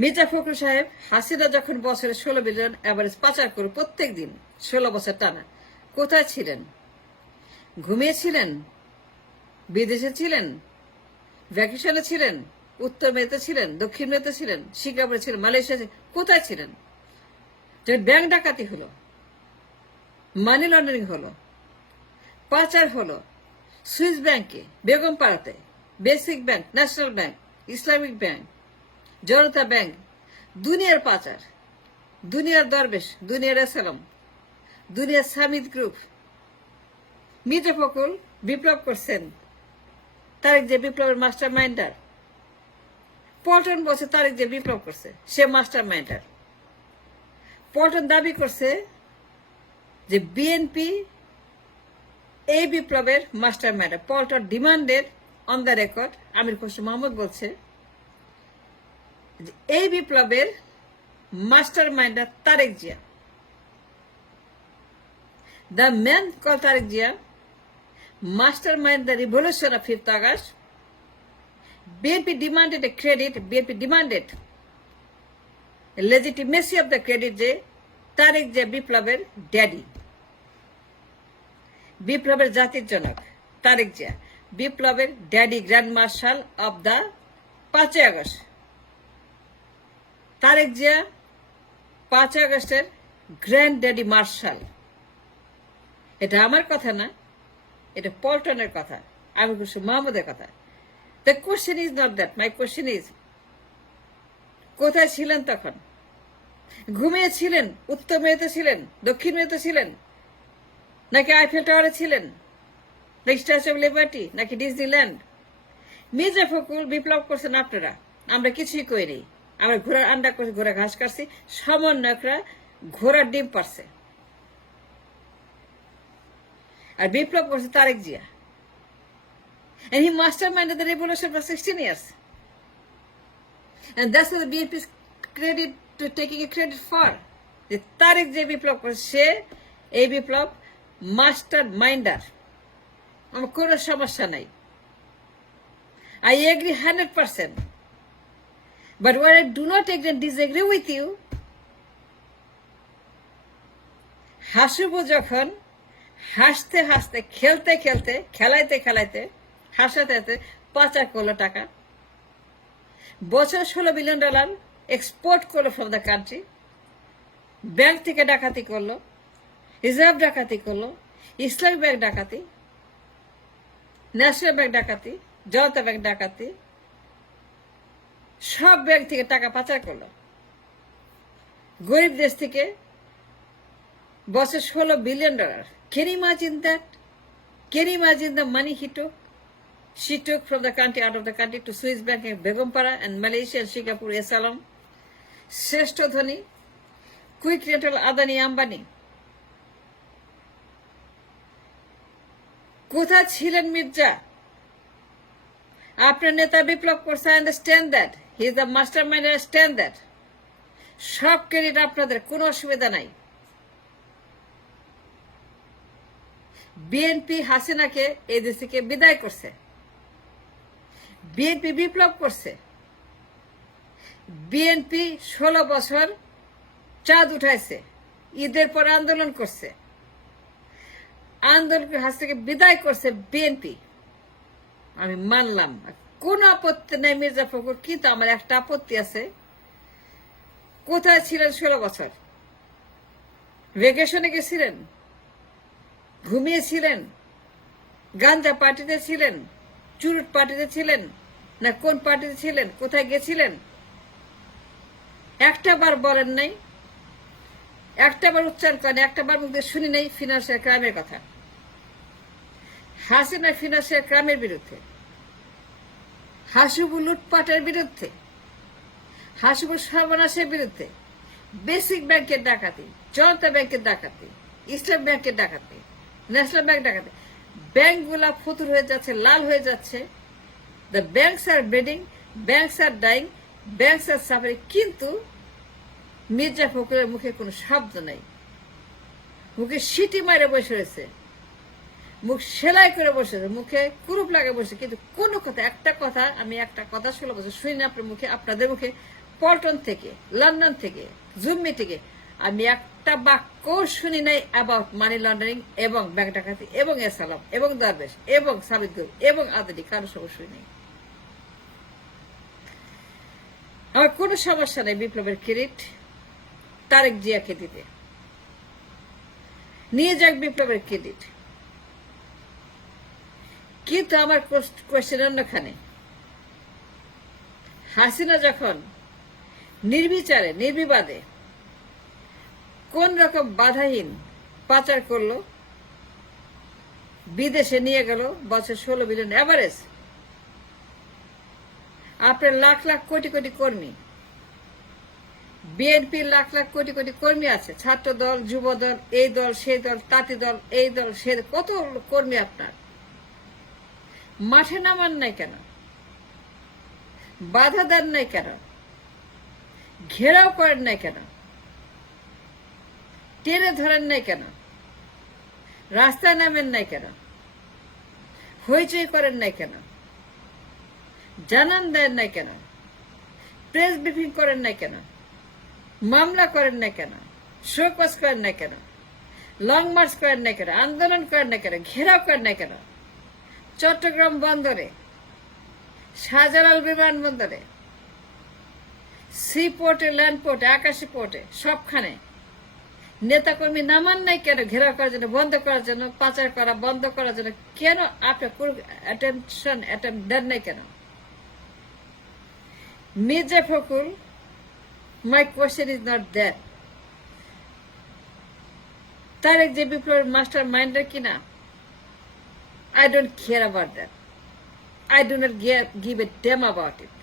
মির্জা ফখরুল সাহেব হাসিনা যখন বছরে 16 বিলিয়ন এভারেজ পাচার করে প্রত্যেক দিন 16 বছর টানা কোথায় ছিলেন? ঘুমিয়েছিলেন? বিদেশে ছিলেন? ভ্যাকেশনে ছিলেন? উত্তর মেরুতে ছিলেন? দক্ষিণ মেরুতে ছিলেন? সিঙ্গাপুরে ছিলেন? মালয়েশিয়া ছিলেন? কোথায় ছিলেন? যখন ব্যাংক ডাকাতি হলো, মানি লন্ডারিং হলো, পাচার হলো, সুইস ব্যাংকে, বেগম পাড়াতে, basic bank, national bank, Islamic bank, Janata bank, দুনিয়ার পাচার, দুনিয়ার দরবেশ, দুনিয়ার এসালাম, দুনিয়ার সামিদ গ্রুপ। মির্জা ফখরুল বিপ্লব করছেন, তারেক যে বিপ্লবের মাস্টার মাইন্ডার। পল্টন বলছে তারেক যে বিপ্লব করছে সে মাস্টার মাইন্ডার। পল্টন দাবি করছে যে বিএনপি এই বিপ্লবের master minder. Paltan demanded on the record, Amir Khasru Mahmud বলছে এই বিপ্লবের master minder Tarek Zia. The man called Tariq Jia mastermind the revolution of 5th August. BNP demanded a credit, BNP demanded a legitimacy of the credit যে তারেক জিয়া বিপ্লবের ড্যাডি, বিপ্লবের জাতির জনক তারেক জিয়া, বিপ্লবের daddy, grand marshal of the 5 August. Tarique Zia 5 আগস্টের grand daddy martial. এটা আমার কথা না, এটা পল্টনের কথা, আমির খসরু মাহমুদের কথা। The question is not that, my question is কোথায় ছিলেন তখন? ঘুমিয়েছিলেন? উত্তর মেরুতে ছিলেন? দক্ষিণ মেরুতে ছিলেন? নাকি আইফেল টাওয়ারে ছিলেন? নাকি স্ট্যাচু অফ লিবার্টি? নাকি ডিজনিল্যান্ড? মির্জা ফখরুল বিপ্লব করছেন আপনারা, আমরা কিছুই করিনি। আমরা ঘোড়ার আন্ডা করছি, ঘোড়া ঘাস কাটছি, সমন্বয়করা ঘোড়ার ডিম পারছে। আর বিপ্লব করছে Tarique Zia. And he masterminded the revolution for 16 years. And that's what the BNP is credit to taking a credit for. যে তারেক যে বিপ্লব করছে সে এই বিপ্লব মাস্টার মাইন্ডার। আমার কোনো সমস্যা নাই, I agree 100%. But what I do not agree and disagree with you, হাসুবু যখন হাসতে হাসতে, খেলতে খেলতে, খেলাইতে খেলাইতে, হাসাতে হাসতে পাচার করলো টাকা, বছর $16 বিলিয়ন এক্সপোর্ট করলো ফ্রম দ্য কান্ট্রি, ব্যাংক থেকে ডাকাতি করলো, রিজার্ভ ডাকাতি করলো, ইসলামিক ব্যাংক ডাকাতি, ন্যাশনাল ব্যাংক ডাকাতি, জনতা ব্যাংক ডাকাতি, সব ব্যাংক থেকে টাকা পাচার করলো। গরিব দেশ থেকে বছর $16 billion. Can you imagine that? Can you imagine the money he took? She took from the country, out of the country, to Swiss Bank in Begumpara and Malaysia and Singapore, Esalam. শ্রেষ্ঠ ধনী, quick rental, Adani Ambani. কোথায় ছিলেন মির্জা? আপনার নেতা বিপ্লব করছে, I understand that. He is the mastermind, I understand that. সব credit আপনাদের, কোনো অসুবিধা নাই। বিএনপি হাসিনাকে এই দেশ থেকে বিদায় করছে, বিএনপি বিপ্লব করছে, বিএনপি 16 বছর চাঁদ উঠাইছে, ঈদের পর আন্দোলন করছে, আন্দোলনকে হাস থেকে বিদায় করছে বিএনপি। আমি মানলাম, কোনো আপত্তি নেই মির্জা ফখরুল, কিন্তু আমার একটা আপত্তি আছে। কোথায় ছিলেন 16 বছর? ভ্যাকেশনে গেছিলেন? ঘুমিয়েছিলেন? গাঞ্জা পার্টিতে ছিলেন? চুরুট পার্টিতে ছিলেন? না কোন পার্টিতে ছিলেন? কোথায় গেছিলেন? একটা বার বলেন নাই, একটা বার উচ্চারণ করেন, একটা বার মুখ দিয়ে শুনি নাই ফিনান্সিয়াল ক্রাইমের কথা। হাসিনা ফিনান্সিয়াল ক্রাইমের বিরুদ্ধে, হাসিবু লুটপাটের বিরুদ্ধে, হাসিবু সর্বনাশের বিরুদ্ধে, বেসিক ব্যাংকের ডাকাতি, জনতা ব্যাংকের ডাকাতি, ইসলাম ব্যাংকের ডাকাতি, ন্যাশনাল ব্যাংক ডাকাতি, ব্যাংকগুলা ফতুর হয়ে যাচ্ছে, লাল হয়ে যাচ্ছে। The banks are bleeding, banks are dying, banks are suffering. কিন্তু মির্জা ফখরুলের মুখে কোনো শব্দ নাই, মুখে সিটি মারে বসে রয়েছে, মুখ সেলাই করে বসে, মুখে কুরুপ লাগে বসে, কিন্তু কোনো কথা, একটা কথা, আমি একটা কথা 16 বছর শুনি না আপনার মুখে, আপনাদের মুখে পল্টন থেকে, লন্ডন থেকে, জুম মিটিংয়ে আমি একটা বাক্য শুনি নাই অ্যাবাউট মানি লন্ডারিং এবং ব্যাংক ডাকাতি এবং এসালাম এবং দরবেশ এবং সাবিত গুল এবং আদানি, কারো সমস্যা নেই। আমার কোনো সমস্যা নেই বিপ্লবের ক্রেডিট তারেক জিয়াকে দিতে, নিয়ে যাক বিপ্লবের ক্রেডিট। কিন্তু আমার কোয়েশ্চেন অন্যখানে। হাসিনা যখন নির্বিচারে নির্বিবাদে কোন রকম বাধাহীন পাচার করলো, বিদেশে নিয়ে গেল বছর 16 বিলিয়ন এভারেজ। আপনার লাখ লাখ কোটি কোটি কর্মী, বিএনপির লাখ লাখ কোটি কোটি কর্মী আছে, ছাত্র দল, যুব দল, এই দল সেই দল, তাঁতি দল, এই দল সে, কত কর্মী আপনার। মাঠে নামান নাই কেন? বাধা দেন নাই কেন? ঘেরাও করেন নাই কেন? টেনে ধরেন নাই কেন? রাস্তায় নামেন নাই কেন? হইচই করেন নাই কেন? জানান দেন নাই কেন? প্রেস ব্রিফিং করেন নাই কেন? মামলা করেন নাই কেন? শোকজ করেন নাই কেন? লং মার্চ করেন নাই কেন? আন্দোলন করেন নাই কেন? ঘেরাও করেন নাই কেন? চট্টগ্রাম বন্দরে, শাহজালাল বিমানবন্দরে, সি পোর্টে, ল্যান্ড পোর্টে, আকাশী পোর্টে, সবখানে নেতাকর্মী নামান নাই কেন? ঘেরাও করার জন্য, বন্ধ করার জন্য, পাচার করা বন্ধ করার জন্য কেন আপনার অ্যাটেনশন দেন নাই কেন? Mirza Fakhrul, my question is not that. Tarique যে বিপ্লবের মাস্টার মাইন্ডার কিনা, I don't care about that. I do not give a damn about it.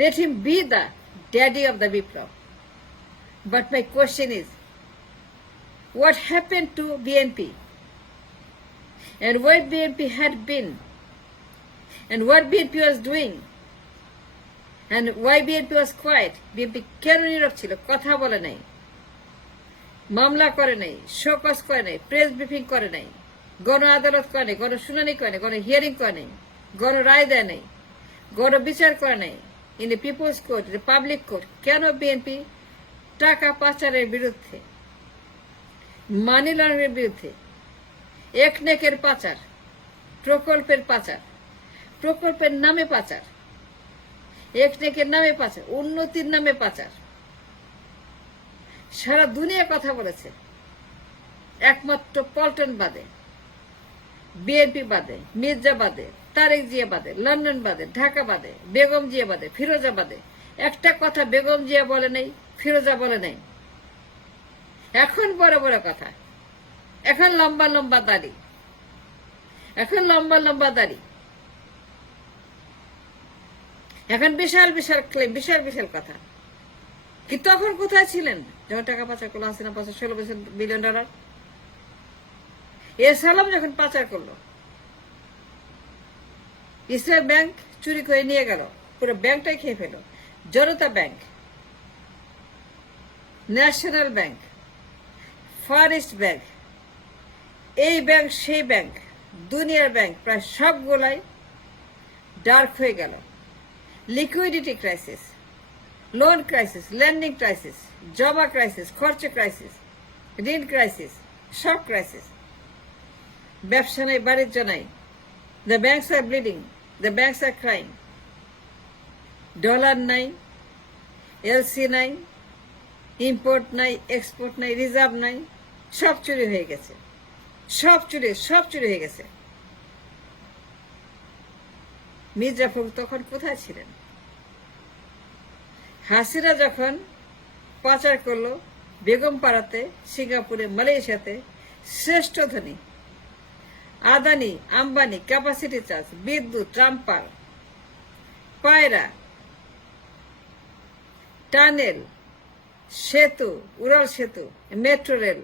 Let him be the daddy of the Biplab. But my question is, what happened to BNP? And where BNP had been? And what BNP was doing? And why BNP was quiet? BNP কেন নীরব ছিল? কথা বলে নাই, মামলা করে নাই, show cause করে নাই, প্রেস ব্রিফিং করে নাই, গণ আদালত করে নাই, গণ শুনানি করে নাই, গণ হিয়ারিং করে নাই, গণ রায় দেয় নাই, গণ বিচার করে নাই in the people's court, public court. কেন বিএনপি টাকা পাচারের বিরুদ্ধে, মানি লন্ডারিংয়ের বিরুদ্ধে, একনেকের পাচার, প্রকল্পের পাচার, প্রকল্পের নামে পাচার, একনেকের নামে পাচার, উন্নতির নামে পাচার, সারা দুনিয়া কথা বলেছে। একমাত্র পল্টন বাদে, বিএনপি বাদে, মির্জা বাদে, তারেক জিয়া বাদে, লন্ডন বাদে, ঢাকা বাদে, বেগম জিয়া বাদে, ফিরোজা বাদে একটা কথা বেগম জিয়া বলে নাই, ফিরোজা বলে নাই। এখন বড় বড় কথা, এখন লম্বা লম্বা দাড়ি, এখন লম্বা লম্বা দাড়ি, এখন বিশাল বিশাল ক্লেম, বিশাল বিশাল কথা। কি তখন কোথায় ছিলেন যখন টাকা পাচার করলো হাসিনা? 16 বিলিয়ন ডলার এসালাম যখন পাচার করলো, ইসলাম ব্যাংক চুরি করে নিয়ে গেল, পুরো ব্যাংকটাই খেয়ে ফেল। Janata bank, national bank, far east bank, এই ব্যাংক সেই ব্যাংক, দুনিয়ার ব্যাংক প্রায় সবগুলাই ডার্ক হয়ে গেল। Liquidity crisis, loan crisis, lending crisis, জমা ক্রাইসিস, খরচ ক্রাইসিস, ঋণ ক্রাইসিস, সব ক্রাইসিস। ব্যবসা নাই, বাণিজ্য নাই। The banks are bleeding, the banks are crime. Dollar নাই, এলসি নাই, ইম্পোর্ট নাই, এক্সপোর্ট নাই, রিজার্ভ নাই, সব চুরি হয়ে গেছে, সব চুরি হয়ে গেছে। মির্জা ফখরুল তখন কোথায় ছিলেন? হাসিনা যখন পাচার করলো বেগম পাড়াতে, সিঙ্গাপুরে, মালয়েশিয়াতে, শ্রেষ্ঠ ধনী আদানি, আম্বানি, ক্যাপাসিটি চার্জ, বিদ্যুৎ, ট্রাম্পার, পায়রা, টানেল, সেতু, উড়াল সেতু, মেট্রো রেল,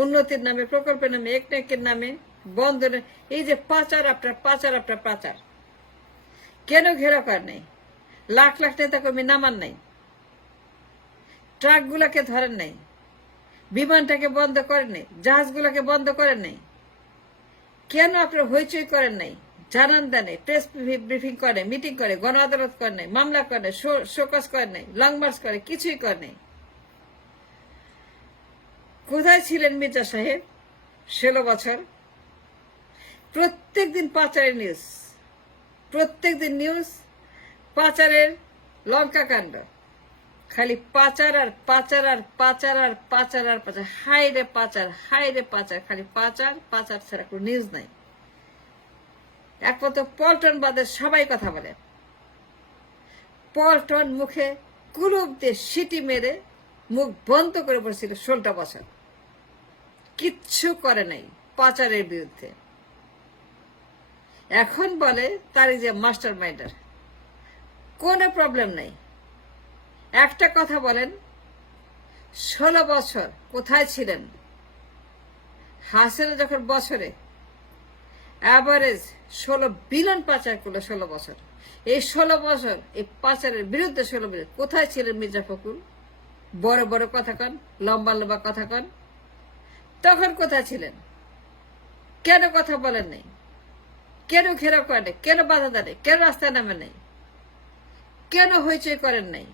উন্নতির নামে, প্রকল্পের নামে, একনেকের নামে, বন্দরের, এই যে পাচার আপনার পাচার কেন ঘেরাও করেন নাই? লাখ লাখ নেতা কর্মী নামান নাই, ট্রাকগুলাকে ধরেন নাই, বিমানটাকে বন্ধ করেন নাই, জাহাজগুলাকে বন্ধ করেন নাই। কেন আপনার হইচই করেন নাই? জানান দেন নাই, প্রেস ব্রিফিং করে নাই, মিটিং করে, গণ আদালত করে নাই, মামলা করে নাই, শোকজ করে নাই, লং মার্চ করে, কিছুই করে নাই। কোথায় ছিলেন মির্জা সাহেব 16 বছর? প্রত্যেক দিন পাচারের নিউজ, প্রত্যেক দিন নিউজ, পাচারের লঙ্কা কাণ্ড, খালি পাচার আর পাচার আর পাচার আর পাচার আর পাচার, হাই রে পাচার, খালি পাচার পাচার ছাড়া কোনো নিউজ নাই। একমাত্র পল্টন বাদে সবাই কথা বলে। পল্টন মুখে কুলুপ দিয়ে সিটি মেরে মুখ বন্ধ করে বসেছিল 16টা বছর, কিচ্ছু করে নাই পাচারের বিরুদ্ধে। এখন বলে তারই যে মাস্টার মাইন্ডার, কোনো প্রবলেম নাই। একটা কথা বলেন, 16 বছর কোথায় ছিলেন? হাসিনা যখন বছরে অ্যাভারেজ 16 বিলিয়ন পাচার করলো 16 বছর, এই 16 বছর এই পাচারের বিরুদ্ধে 16 বিলিয়ন, কোথায় ছিলেন মির্জা ফখরুল? বড় বড় কথা কন, লম্বা লম্বা কথা কন, তখন কোথায় ছিলেন? কেন কথা বলেন নাই? কেন ঘেরাও করেন নাই? কেন বাধা দেন নাই? কেন রাস্তায় নামেন নাই? কেন হইচই করেন নাই?